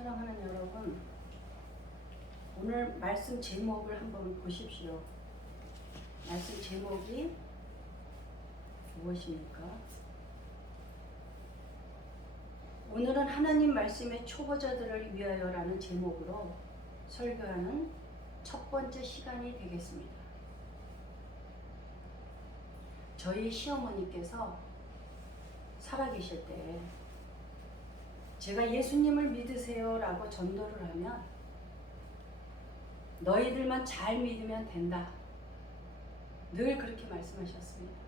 사랑하는 여러분, 오늘 말씀 제목을 한번 보십시오. 말씀 제목이 무엇입니까? 오늘은 하나님 말씀의 초보자들을 위하여라는 제목으로 설교하는 첫 번째 시간이 되겠습니다. 저희 시어머니께서 살아계실 때 제가 예수님을 믿으세요 라고 전도를 하면 너희들만 잘 믿으면 된다. 늘 그렇게 말씀하셨습니다.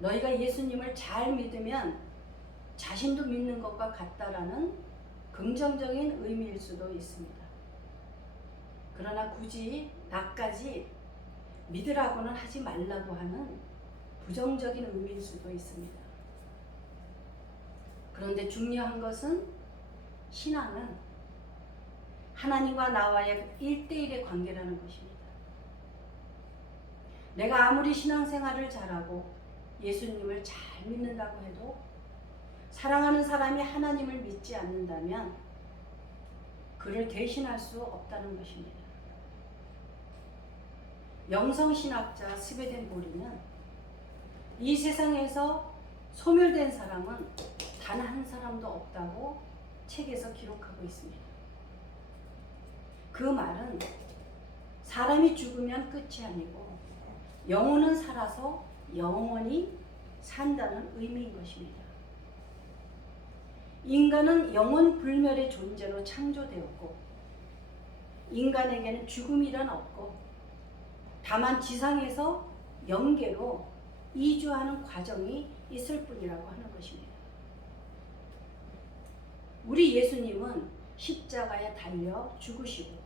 너희가 예수님을 잘 믿으면 자신도 믿는 것과 같다라는 긍정적인 의미일 수도 있습니다. 그러나 굳이 나까지 믿으라고는 하지 말라고 하는 부정적인 의미일 수도 있습니다. 그런데 중요한 것은 신앙은 하나님과 나와의 1대1의 관계라는 것입니다. 내가 아무리 신앙생활을 잘하고 예수님을 잘 믿는다고 해도 사랑하는 사람이 하나님을 믿지 않는다면 그를 대신할 수 없다는 것입니다. 영성신학자 스웨덴 보리는 이 세상에서 소멸된 사람은 단 한 사람도 없다고 책에서 기록하고 있습니다. 그 말은 사람이 죽으면 끝이 아니고 영혼은 살아서 영원히 산다는 의미인 것입니다. 인간은 영원 불멸의 존재로 창조되었고 인간에게는 죽음이란 없고 다만 지상에서 영계로 이주하는 과정이 있을 뿐이라고 하는 것입니다. 우리 예수님은 십자가에 달려 죽으시고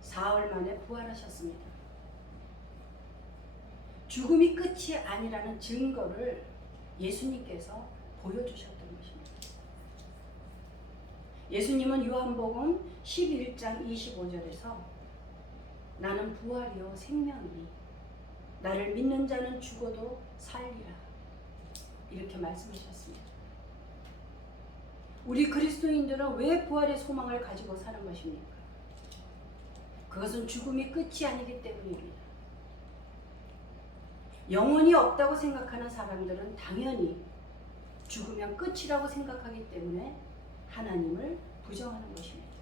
사흘 만에 부활하셨습니다. 죽음이 끝이 아니라는 증거를 예수님께서 보여주셨던 것입니다. 예수님은 요한복음 11장 25절에서 나는 부활이요 생명이니 나를 믿는 자는 죽어도 살리라 이렇게 말씀하셨습니다. 우리 그리스도인들은 왜 부활의 소망을 가지고 사는 것입니까? 그것은 죽음이 끝이 아니기 때문입니다. 영혼이 없다고 생각하는 사람들은 당연히 죽으면 끝이라고 생각하기 때문에 하나님을 부정하는 것입니다.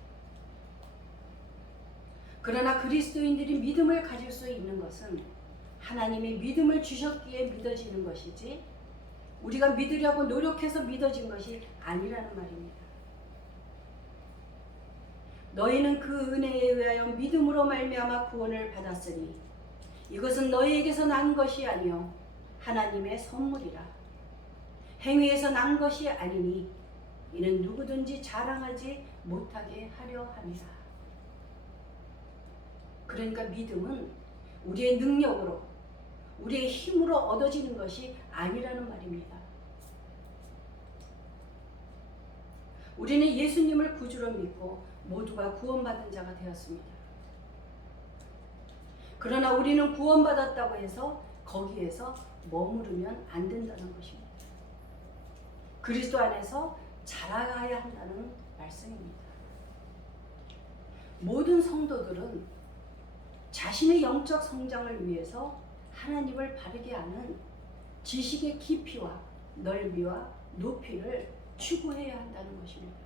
그러나 그리스도인들이 믿음을 가질 수 있는 것은 하나님이 믿음을 주셨기에 믿어지는 것이지 우리가 믿으려고 노력해서 믿어진 것이 아니라는 말입니다. 너희는 그 은혜에 의하여 믿음으로 말미암아 구원을 받았으니 이것은 너희에게서 난 것이 아니요 하나님의 선물이라. 행위에서 난 것이 아니니 이는 누구든지 자랑하지 못하게 하려 함이라. 그러니까 믿음은 우리의 능력으로 우리의 힘으로 얻어지는 것이 아니라는 말입니다. 우리는 예수님을 구주로 믿고 모두가 구원받은 자가 되었습니다. 그러나 우리는 구원받았다고 해서 거기에서 머무르면 안 된다는 것입니다. 그리스도 안에서 자라가야 한다는 말씀입니다. 모든 성도들은 자신의 영적 성장을 위해서 하나님을 바르게 아는 지식의 깊이와 넓이와 높이를 추구해야 한다는 것입니다.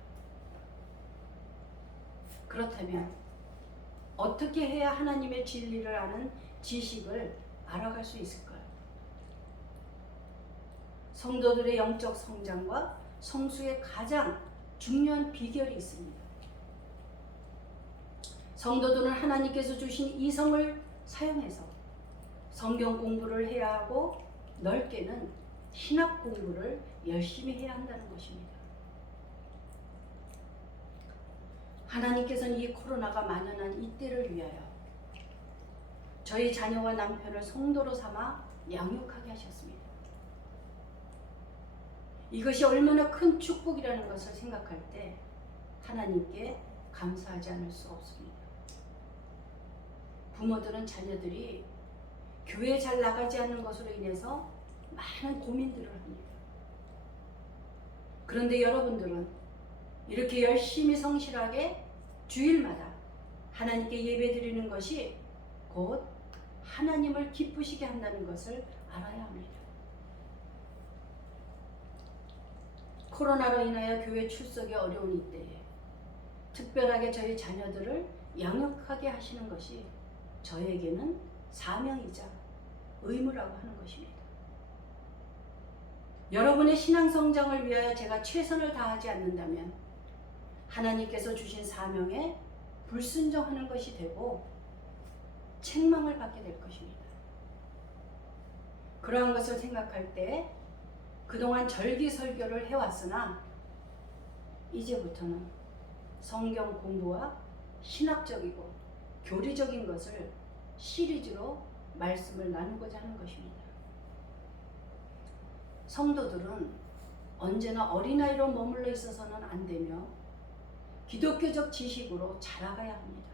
그렇다면 어떻게 해야 하나님의 진리를 아는 지식을 알아갈 수 있을까요? 성도들의 영적 성장과 성수의 가장 중요한 비결이 있습니다. 성도들은 하나님께서 주신 이성을 사용해서 성경 공부를 해야 하고 넓게는 신학 공부를 열심히 해야 한다는 것입니다. 하나님께서는 이 코로나가 만연한 이때를 위하여 저희 자녀와 남편을 성도로 삼아 양육하게 하셨습니다. 이것이 얼마나 큰 축복이라는 것을 생각할 때 하나님께 감사하지 않을 수 없습니다. 부모들은 자녀들이 교회 잘 나가지 않는 것으로 인해서 많은 고민들을 합니다. 그런데 여러분들은 이렇게 열심히 성실하게 주일마다 하나님께 예배드리는 것이 곧 하나님을 기쁘시게 한다는 것을 알아야 합니다. 코로나로 인하여 교회 출석이 어려운 이때에 특별하게 저희 자녀들을 양육하게 하시는 것이 저에게는 사명이자 의무라고 하는 것입니다. 여러분의 신앙 성장을 위하여 제가 최선을 다하지 않는다면 하나님께서 주신 사명에 불순종하는 것이 되고 책망을 받게 될 것입니다. 그러한 것을 생각할 때 그동안 절기설교를 해왔으나 이제부터는 성경 공부와 신학적이고 교리적인 것을 시리즈로 말씀을 나누고자 하는 것입니다. 성도들은 언제나 어린아이로 머물러 있어서는 안 되며 기독교적 지식으로 자라가야 합니다.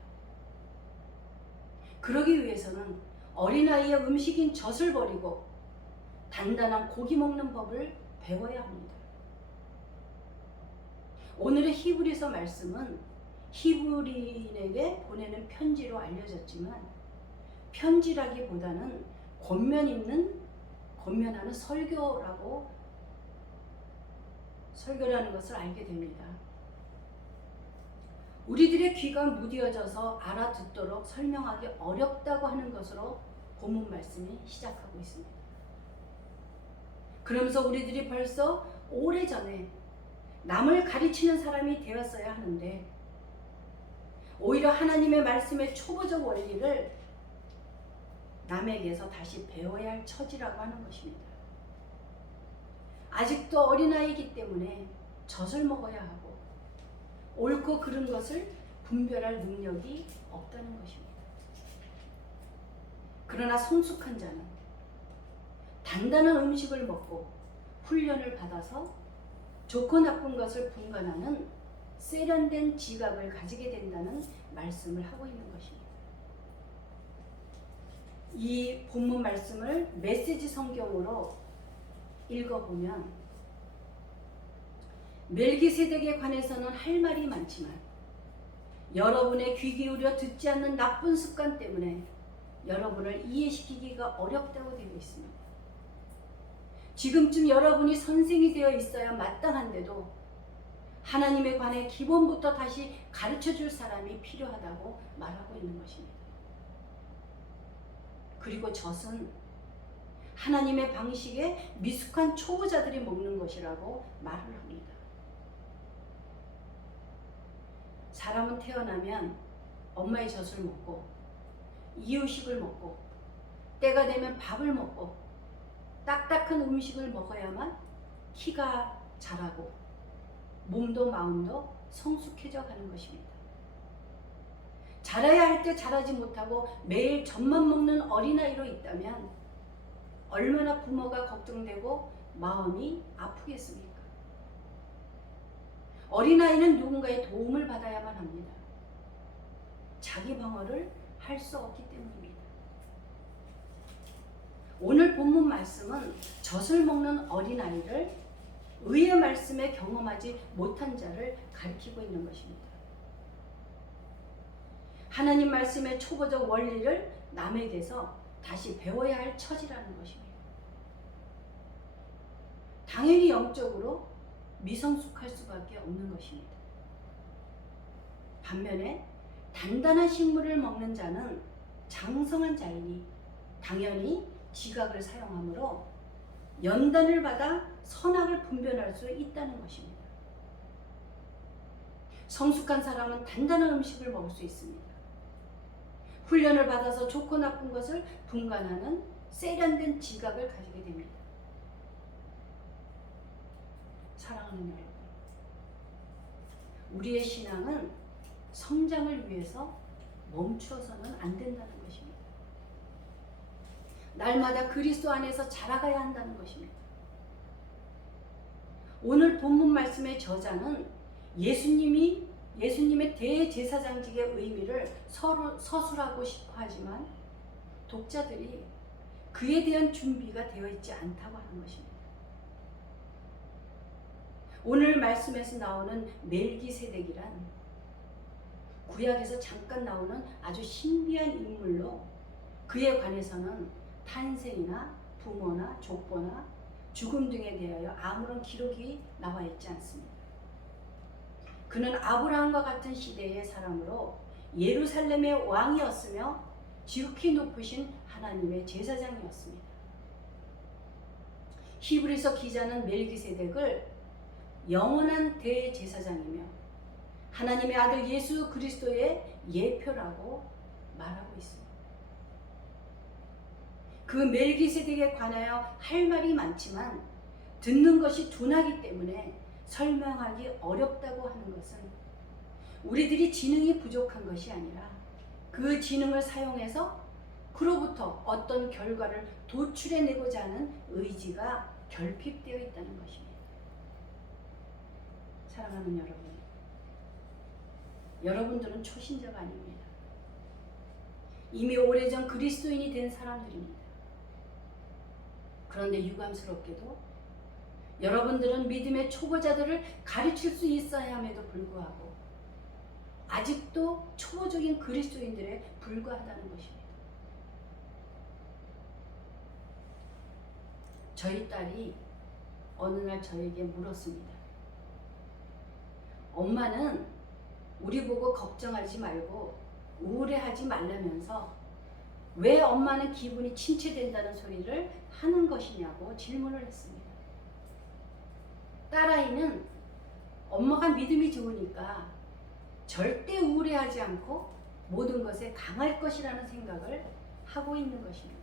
그러기 위해서는 어린아이의 음식인 젖을 버리고 단단한 고기 먹는 법을 배워야 합니다. 오늘의 히브리서 말씀은 히브리인에게 보내는 편지로 알려졌지만 편지라기보다는 권면하는 설교라는 것을 알게 됩니다. 우리들의 귀가 무뎌져서 알아듣도록 설명하기 어렵다고 하는 것으로 본문 말씀이 시작하고 있습니다. 그러면서 우리들이 벌써 오래전에 남을 가르치는 사람이 되었어야 하는데 오히려 하나님의 말씀의 초보적 원리를 남에게서 다시 배워야 할 처지라고 하는 것입니다. 아직도 어린아이이기 때문에 젖을 먹어야 하고 옳고 그른 것을 분별할 능력이 없다는 것입니다. 그러나 성숙한 자는 단단한 음식을 먹고 훈련을 받아서 좋고 나쁜 것을 분간하는 세련된 지각을 가지게 된다는 말씀을 하고 있는 것입니다. 이 본문 말씀을 메시지 성경으로 읽어보면 멜기세덱에 관해서는 할 말이 많지만 여러분의 귀 기울여 듣지 않는 나쁜 습관 때문에 여러분을 이해시키기가 어렵다고 되어 있습니다. 지금쯤 여러분이 선생이 되어 있어야 마땅한데도 하나님에 관해 기본부터 다시 가르쳐줄 사람이 필요하다고 말하고 있는 것입니다. 그리고 젖은 하나님의 방식에 미숙한 초보자들이 먹는 것이라고 말을 합니다. 사람은 태어나면 엄마의 젖을 먹고 이유식을 먹고 때가 되면 밥을 먹고 딱딱한 음식을 먹어야만 키가 자라고 몸도 마음도 성숙해져 가는 것입니다. 자라야 할 때 자라지 못하고 매일 젖만 먹는 어린아이로 있다면 얼마나 부모가 걱정되고 마음이 아프겠습니까? 어린아이는 누군가의 도움을 받아야만 합니다. 자기 방어를 할 수 없기 때문입니다. 오늘 본문 말씀은 젖을 먹는 어린아이를 의의 말씀에 경험하지 못한 자를 가리키고 있는 것입니다. 하나님 말씀의 초보적 원리를 남에게서 다시 배워야 할 처지라는 것입니다. 당연히 영적으로 미성숙할 수밖에 없는 것입니다. 반면에 단단한 식물을 먹는 자는 장성한 자이니 당연히 지각을 사용하므로 연단을 받아 선악을 분별할 수 있다는 것입니다. 성숙한 사람은 단단한 음식을 먹을 수 있습니다. 훈련을 받아서 좋고 나쁜 것을 분간하는 세련된 지각을 가지게 됩니다. 사랑하는 여러분, 우리의 신앙은 성장을 위해서 멈추어서는 안 된다는 것입니다. 날마다 그리스도 안에서 자라가야 한다는 것입니다. 오늘 본문 말씀의 저자는 예수님의 대제사장직의 의미를 서술하고 싶어 하지만 독자들이 그에 대한 준비가 되어 있지 않다고 하는 것입니다. 오늘 말씀에서 나오는 멜기세덱이란 구약에서 잠깐 나오는 아주 신비한 인물로 그에 관해서는 탄생이나 부모나 족보나 죽음 등에 대하여 아무런 기록이 나와 있지 않습니다. 그는 아브라함과 같은 시대의 사람으로 예루살렘의 왕이었으며 지극히 높으신 하나님의 제사장이었습니다. 히브리서 기자는 멜기세덱을 영원한 대제사장이며 하나님의 아들 예수 그리스도의 예표라고 말하고 있습니다. 그 멜기세덱에 관하여 할 말이 많지만 듣는 것이 둔하기 때문에 설명하기 어렵다고 하는 것은 우리들이 지능이 부족한 것이 아니라 그 지능을 사용해서 그로부터 어떤 결과를 도출해내고자 하는 의지가 결핍되어 있다는 것입니다. 사랑하는 여러분, 여러분들은 초신자가 아닙니다. 이미 오래전 그리스도인이 된 사람들입니다. 그런데 유감스럽게도 여러분들은 믿음의 초보자들을 가르칠 수 있어야 함에도 불구하고 아직도 초보적인 그리스도인들에 불과하다는 것입니다. 저희 딸이 어느 날 저에게 물었습니다. 엄마는 우리 보고 걱정하지 말고 우울해하지 말라면서 왜 엄마는 기분이 침체된다는 소리를 하는 것이냐고 질문을 했습니다. 딸아이는 엄마가 믿음이 좋으니까 절대 우울해하지 않고 모든 것에 강할 것이라는 생각을 하고 있는 것입니다.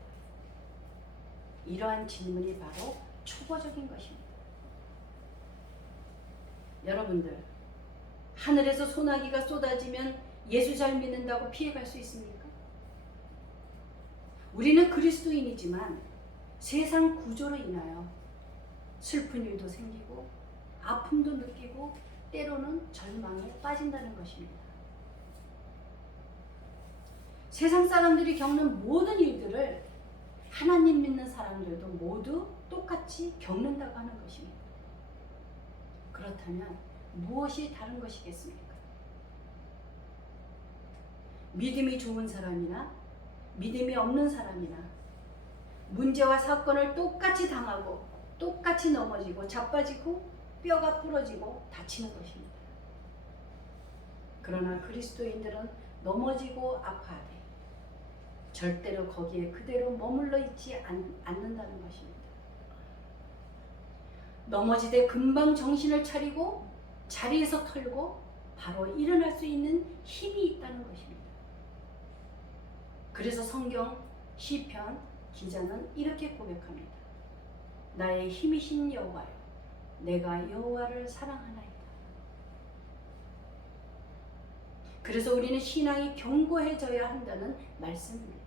이러한 질문이 바로 초보적인 것입니다. 여러분들, 하늘에서 소나기가 쏟아지면 예수 잘 믿는다고 피해갈 수 있습니까? 우리는 그리스도인이지만 세상 구조로 인하여 슬픈 일도 생기고 아픔도 느끼고 때로는 절망에 빠진다는 것입니다. 세상 사람들이 겪는 모든 일들을 하나님 믿는 사람들도 모두 똑같이 겪는다고 하는 것입니다. 그렇다면 무엇이 다른 것이겠습니까? 믿음이 좋은 사람이나 믿음이 없는 사람이나 문제와 사건을 똑같이 당하고 똑같이 넘어지고 자빠지고 뼈가 부러지고 다치는 것입니다. 그러나 그리스도인들은 넘어지고 아파하되 절대로 거기에 그대로 머물러 있지 않는다는 것입니다. 넘어지되 금방 정신을 차리고 자리에서 털고 바로 일어날 수 있는 힘이 있다는 것입니다. 그래서 성경 시편 기자는 이렇게 고백합니다. 나의 힘이신 여호와여, 내가 여호와를 사랑하나이다. 그래서 우리는 신앙이 견고해져야 한다는 말씀입니다.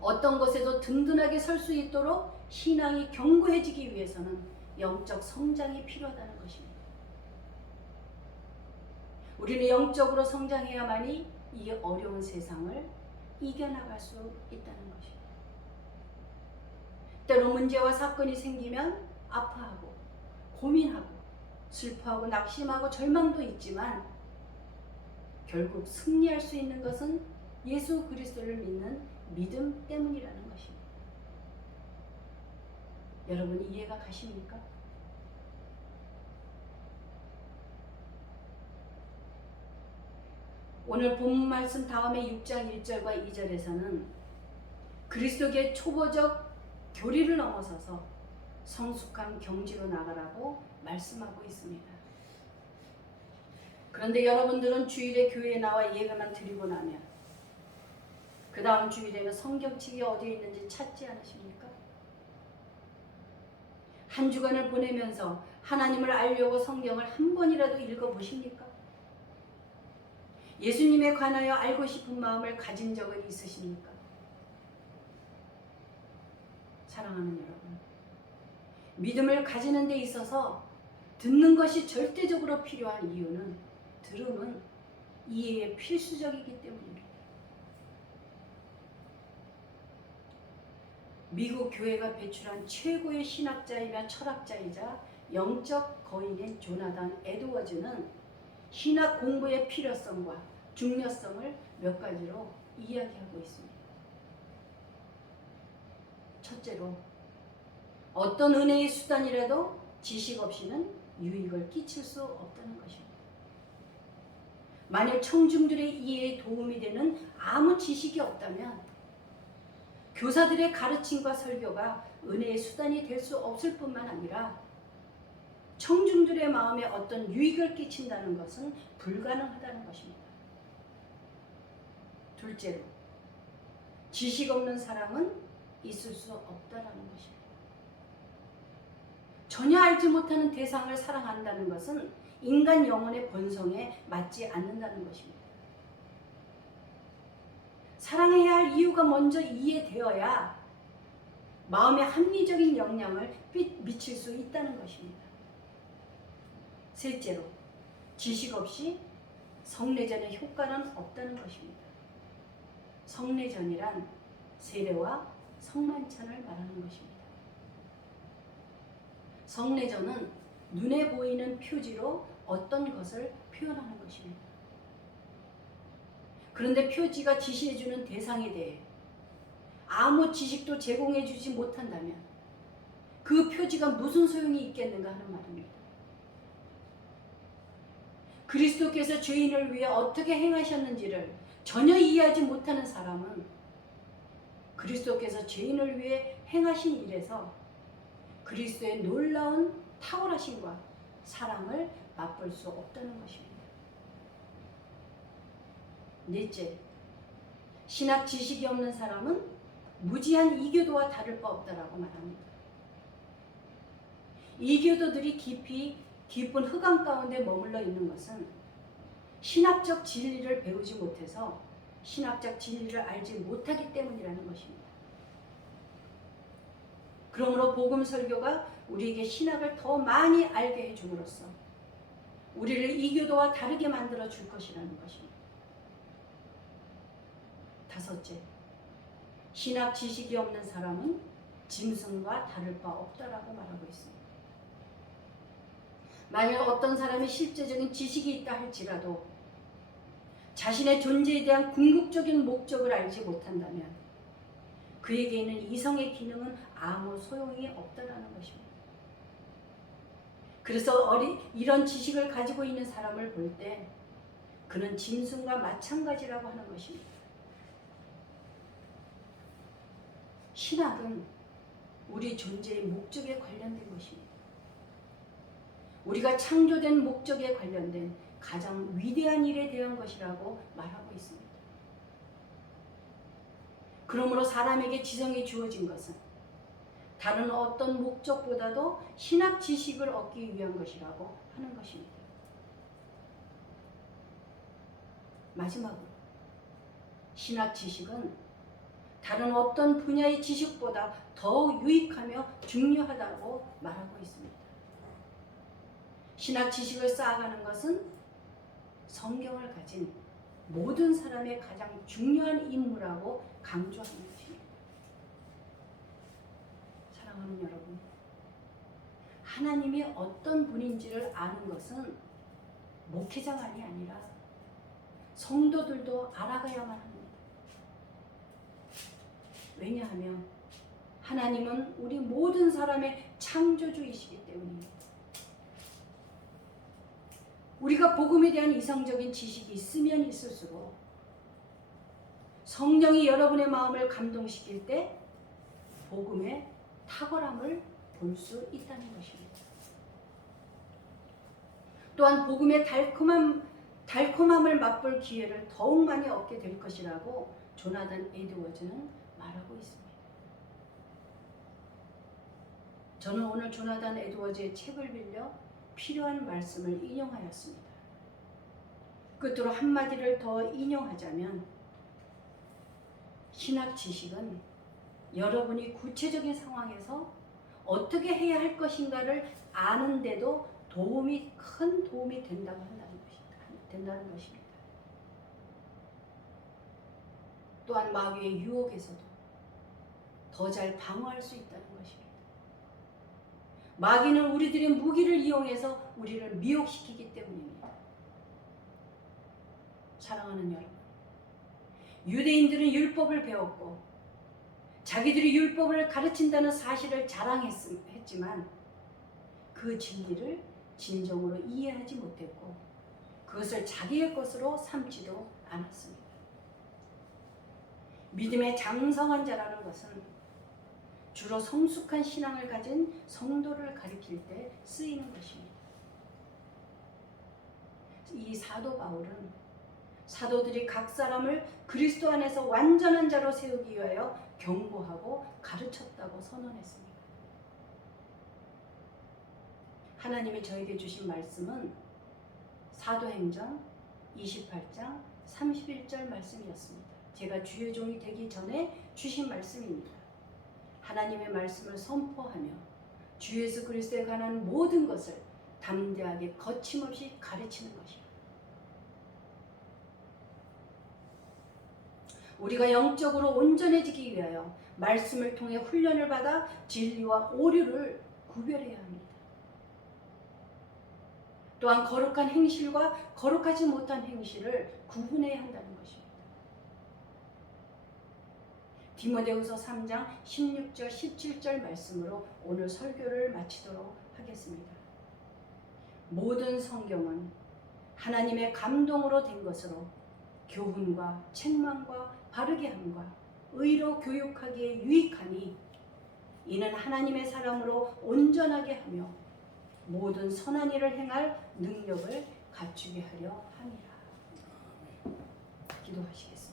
어떤 것에도 든든하게 설 수 있도록 신앙이 견고해지기 위해서는 영적 성장이 필요하다는 것입니다. 우리는 영적으로 성장해야만이 이 어려운 세상을 이겨나갈 수 있다는 것입니다. 때로 문제와 사건이 생기면 아파하고 고민하고 슬퍼하고 낙심하고 절망도 있지만 결국 승리할 수 있는 것은 예수 그리스도를 믿는 믿음 때문이라는 것입니다. 여러분 이해가 가십니까? 오늘 본 말씀 다음에 6장 1절과 2절에서는 그리스도의 초보적 교리를 넘어서서 성숙한 경지로 나가라고 말씀하고 있습니다. 그런데 여러분들은 주일에 교회에 나와 예배만 드리고 나면 그 다음 주일에는 성경책이 어디에 있는지 찾지 않으십니까? 한 주간을 보내면서 하나님을 알려고 성경을 한 번이라도 읽어보십니까? 예수님에 관하여 알고 싶은 마음을 가진 적은 있으십니까? 사랑하는 여러분, 믿음을 가지는 데 있어서 듣는 것이 절대적으로 필요한 이유는 들음은 이해에 필수적이기 때문입니다. 미국 교회가 배출한 최고의 신학자이며 철학자이자 영적 거인인 조나단 에드워즈는 신학 공부의 필요성과 중요성을 몇 가지로 이야기하고 있습니다. 첫째로, 어떤 은혜의 수단이라도 지식 없이는 유익을 끼칠 수 없다는 것입니다. 만일 청중들의 이해에 도움이 되는 아무 지식이 없다면 교사들의 가르침과 설교가 은혜의 수단이 될 수 없을 뿐만 아니라 청중들의 마음에 어떤 유익을 끼친다는 것은 불가능하다는 것입니다. 둘째로, 지식 없는 사랑은 있을 수 없다라는 것입니다. 전혀 알지 못하는 대상을 사랑한다는 것은 인간 영혼의 본성에 맞지 않는다는 것입니다. 사랑해야 할 이유가 먼저 이해되어야 마음의 합리적인 영향을 미칠 수 있다는 것입니다. 셋째로, 지식 없이 성례전의 효과는 없다는 것입니다. 성례전이란 세례와 성만찬을 말하는 것입니다. 성례전은 눈에 보이는 표지로 어떤 것을 표현하는 것입니다. 그런데 표지가 지시해주는 대상에 대해 아무 지식도 제공해주지 못한다면 그 표지가 무슨 소용이 있겠는가 하는 말입니다. 그리스도께서 죄인을 위해 어떻게 행하셨는지를 전혀 이해하지 못하는 사람은 그리스도께서 죄인을 위해 행하신 일에서 그리스도의 놀라운 탁월하심과 사랑을 맛볼 수 없다는 것입니다. 넷째, 신학 지식이 없는 사람은 무지한 이교도와 다를 바 없다라고 말합니다. 이교도들이 깊은 흑암 가운데 머물러 있는 것은 신학적 진리를 배우지 못해서 신학적 진리를 알지 못하기 때문이라는 것입니다. 그러므로 복음 설교가 우리에게 신학을 더 많이 알게 해줌으로써 우리를 이교도와 다르게 만들어 줄 것이라는 것입니다. 다섯째, 신학 지식이 없는 사람은 짐승과 다를 바 없다라고 말하고 있습니다. 만약 어떤 사람이 실제적인 지식이 있다 할지라도 자신의 존재에 대한 궁극적인 목적을 알지 못한다면 그에게는 이성의 기능은 아무 소용이 없다라는 것입니다. 그래서 이런 지식을 가지고 있는 사람을 볼 때 그는 짐승과 마찬가지라고 하는 것입니다. 신학은 우리 존재의 목적에 관련된 것입니다. 우리가 창조된 목적에 관련된 가장 위대한 일에 대한 것이라고 말하고 있습니다. 그러므로 사람에게 지성이 주어진 것은 다른 어떤 목적보다도 신학 지식을 얻기 위한 것이라고 하는 것입니다. 마지막으로, 신학 지식은 다른 어떤 분야의 지식보다 더욱 유익하며 중요하다고 말하고 있습니다. 신학 지식을 쌓아가는 것은 성경을 가진 모든 사람의 가장 중요한 임무라고 강조하는 것입니다. 사랑하는 여러분, 하나님이 어떤 분인지를 아는 것은 목회자만이 아니라 성도들도 알아가야만 합니다. 왜냐하면 하나님은 우리 모든 사람의 창조주이시기 때문입니다. 우리가 복음에 대한 이성적인 지식이 있으면 있을수록 성령이 여러분의 마음을 감동시킬 때 복음의 탁월함을 볼 수 있다는 것입니다. 또한 복음의 달콤함을 맛볼 기회를 더욱 많이 얻게 될 것이라고 조나단 에드워즈는 말하고 있습니다. 저는 오늘 조나단 에드워즈의 책을 빌려 필요한 말씀을 인용하였습니다. 끝으로 한마디를 더 인용하자면 신학 지식은 여러분이 구체적인 상황에서 어떻게 해야 할 것인가를 아는데도 큰 도움이 된다는 것입니다. 또한 마귀의 유혹에서도 더 잘 방어할 수 있다는 것입니다. 마귀는 우리들의 무기를 이용해서 우리를 미혹시키기 때문입니다. 사랑하는 여러분, 유대인들은 율법을 배웠고 자기들이 율법을 가르친다는 사실을 자랑했지만 그 진리를 진정으로 이해하지 못했고 그것을 자기의 것으로 삼지도 않았습니다. 믿음의 장성한 자라는 것은 주로 성숙한 신앙을 가진 성도를 가리킬 때 쓰이는 것입니다. 이 사도 바울은 사도들이 각 사람을 그리스도 안에서 완전한 자로 세우기 위하여 경고하고 가르쳤다고 선언했습니다. 하나님이 저에게 주신 말씀은 사도행전 28장 31절 말씀이었습니다. 제가 주의 종이 되기 전에 주신 말씀입니다. 하나님의 말씀을 선포하며 주 예수 그리스도에 관한 모든 것을 담대하게 거침없이 가르치는 것이요. 우리가 영적으로 온전해지기 위하여 말씀을 통해 훈련을 받아 진리와 오류를 구별해야 합니다. 또한 거룩한 행실과 거룩하지 못한 행실을 구분해야 한다는 것입니다. 디모데후서 3장 16절 17절 말씀으로 오늘 설교를 마치도록 하겠습니다. 모든 성경은 하나님의 감동으로 된 것으로 교훈과 책망과 바르게 함과 의로 교육하기에 유익하니 이는 하나님의 사람으로 온전하게 하며 모든 선한 일을 행할 능력을 갖추게 하려 함이라. 기도하시겠습니다.